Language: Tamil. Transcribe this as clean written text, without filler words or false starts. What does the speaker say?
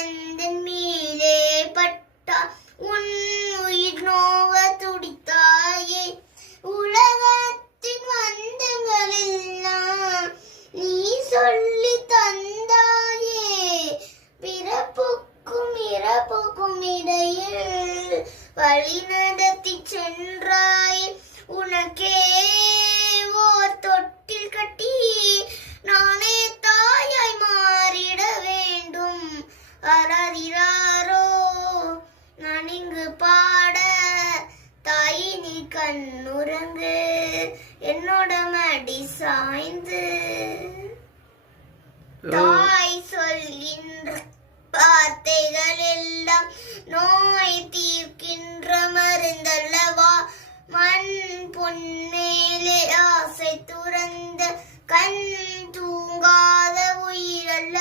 எந்தன் மேலே பட்டால் உன் உயிர் நோவ துடித்தாயே. உலகத்தின் வந்தங்களெல்லாம் நீ சொல்லி தந்தாயே. பிறப்புக்கும் இறப்புக்கும் இடையில் வழி நடத்தி சென்றாய். உனக்கே ஓர் தொட்டில் கட்டி நானே தாயாய் மாறிட வேண்டும். அரறிறாரோ நான் இங்கு பாட, தாய் நீ கண்ணுறங்கு என்னோட மடி சாய்ந்து. தாய் சொல்கின்ற வார்த்தைகள் எல்லாம் நோய் தீர்க்கின்ற மருந்தல்லவா. மண் பொன்மேலே ஆசை துறந்த கண் தூங்காத உயிரல்ல.